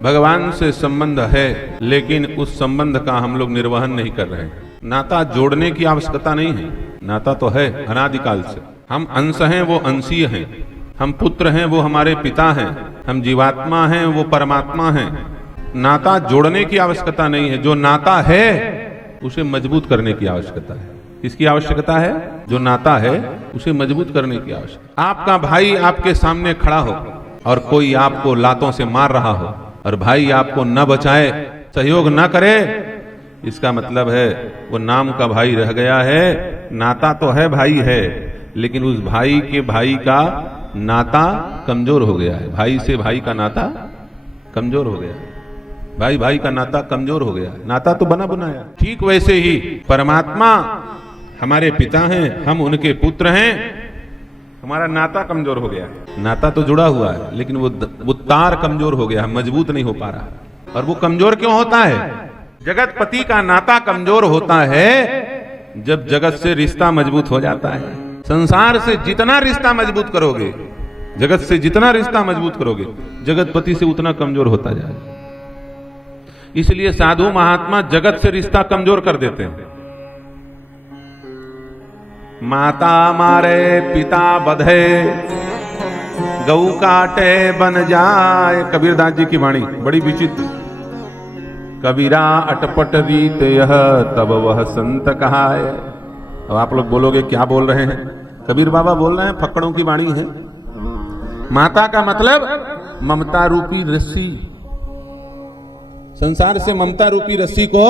भगवान से संबंध है, लेकिन उस संबंध का हम लोग निर्वहन नहीं कर रहे हैं। नाता जोड़ने की आवश्यकता नहीं है, नाता तो है अनादिकाल से। हम अंश हैं, वो अंशीय हैं। हम पुत्र हैं, वो हमारे पिता हैं। हम जीवात्मा हैं, वो परमात्मा हैं। नाता जोड़ने की आवश्यकता नहीं है, जो नाता है उसे मजबूत करने की आवश्यकता है। किसकी आवश्यकता है? जो नाता है उसे मजबूत करने की आवश्यकता। आपका भाई आपके सामने खड़ा हो और कोई आपको लातों से मार रहा हो और भाई आपको न बचाए, सहयोग न करे, इसका मतलब है वो नाम का भाई रह गया है। नाता तो है, भाई है, लेकिन उस भाई के भाई का नाता कमजोर हो गया है। भाई से भाई का नाता कमजोर हो गया है। भाई भाई का नाता कमजोर हो गया। नाता तो बना बनाया। ठीक वैसे ही परमात्मा हमारे पिता हैं, हम उनके पुत्र हैं। हमारा नाता कमजोर हो गया है। नाता तो जुड़ा हुआ है, लेकिन वो तार कमजोर हो गया है, मजबूत नहीं हो पा रहा। और वो कमजोर क्यों होता है? जगतपति का नाता कमजोर होता है जब जगत से रिश्ता मजबूत हो जाता है। संसार से जितना रिश्ता मजबूत करोगे, जगत से जितना रिश्ता मजबूत करोगे, जगतपति से उतना कमजोर होता जाएगा। इसलिए साधु महात्मा जगत से रिश्ता कमजोर कर देते हैं। माता मारे पिता बधे, गऊ काटे बन जाए। कबीरदास जी की वाणी बड़ी विचित्र। कबीरा अटपट रीत यह, तब वह संत कहाए। अब आप लोग बोलोगे क्या बोल रहे हैं? कबीर बाबा बोल रहे हैं, फक्कड़ों की वाणी है। माता का मतलब ममता रूपी रस्सी। संसार से ममता रूपी रस्सी को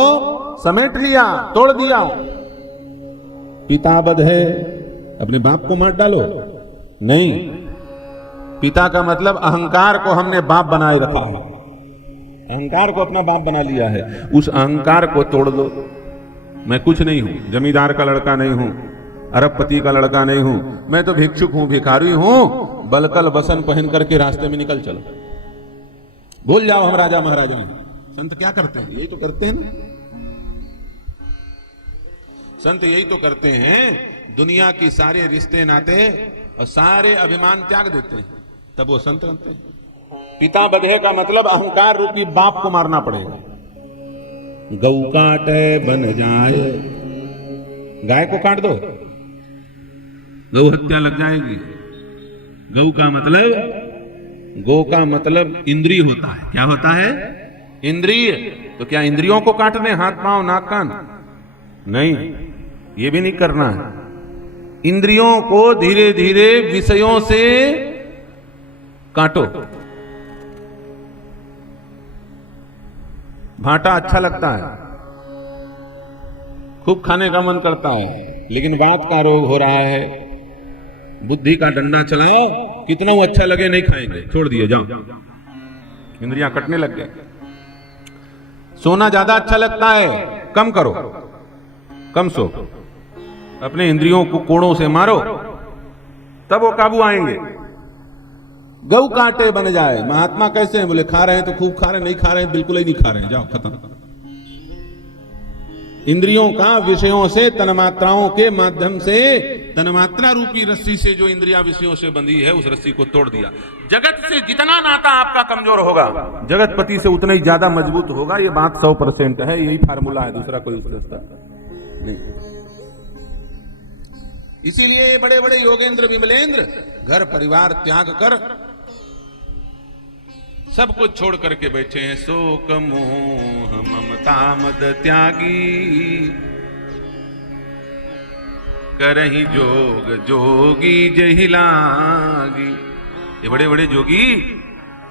समेट लिया, तोड़ दिया। पिता बध है, अपने बाप को मार डालो नहीं। पिता का मतलब अहंकार को हमने बाप बनाए रखा है। अहंकार को अपना बाप बना लिया है। उस अहंकार को तोड़ दो। मैं कुछ नहीं हूं, जमींदार का लड़का नहीं हूं, अरबपति का लड़का नहीं हूं, मैं तो भिक्षुक हूं, भिखारी हूं। बलकल बसन पहन करके रास्ते में निकल चलो। भूल जाओ हम राजा महाराजा हैं। संत क्या करते हैं? यही तो करते हैं ना। संत यही तो करते हैं, दुनिया की सारे रिश्ते नाते और सारे अभिमान त्याग देते हैं, तब वो संत बनते हैं। पिता बधे का मतलब अहंकार रूपी बाप को मारना पड़ेगा। गऊ काटे बन जाए, गाय को काट दो, गौ हत्या लग जाएगी। गौ का मतलब, गो का मतलब इंद्रिय होता है। क्या होता है? इंद्रिय। तो क्या इंद्रियों को काटने, हाथ पांव नाक कान? नहीं, ये भी नहीं करना है। इंद्रियों को धीरे धीरे विषयों से काटो। भाटा अच्छा लगता है, खूब खाने का मन करता है, लेकिन वात का रोग हो रहा है। बुद्धि का डंडा चलाओ, कितना वो अच्छा लगे नहीं खाएंगे, छोड़ दिए, जाओ। इंद्रियां कटने लग गए। सोना ज्यादा अच्छा लगता है, कम करो, कम सो। अपने इंद्रियों को कोड़ों से मारो, तब वो काबू आएंगे। गऊ कांटे बन जाए। महात्मा कैसे हैं? बोले खा रहे हैं तो खूब खा रहे हैं, नहीं खा रहे हैं बिल्कुल ही नहीं खा रहे हैं, जाओ खत्म। इंद्रियों का विषयों से, तन्मात्राओं के माध्यम से, तन्मात्रा रूपी रस्सी से जो इंद्रिया विषयों से बंधी है, उस रस्सी को तोड़ दिया। जगत से जितना नाता आपका कमजोर होगा, जगतपति से उतना ही ज्यादा मजबूत होगा। ये बात 100% है, यही फार्मूला है, दूसरा कोई उसका नहीं। इसीलिए बड़े बड़े योगेंद्र विमलेंद्र घर परिवार त्याग कर, सब कुछ छोड़ करके बैठे हैं। शोक मोह ममता मद त्यागी, करहि जोग जोगी जहि लागी। ये बड़े बड़े जोगी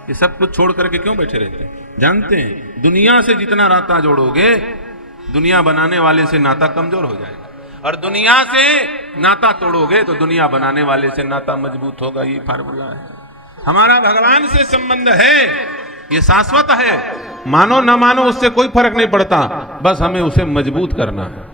ये सब कुछ छोड़ करके क्यों बैठे रहते हैं? जानते हैं दुनिया से जितना नाता जोड़ोगे, दुनिया बनाने वाले से नाता कमजोर हो जाएगा, और दुनिया से नाता तोड़ोगे तो दुनिया बनाने वाले से नाता मजबूत होगा। ये फार्मूला है। हमारा भगवान से संबंध है, ये शाश्वत है। मानो न मानो उससे कोई फर्क नहीं पड़ता, बस हमें उसे मजबूत करना है।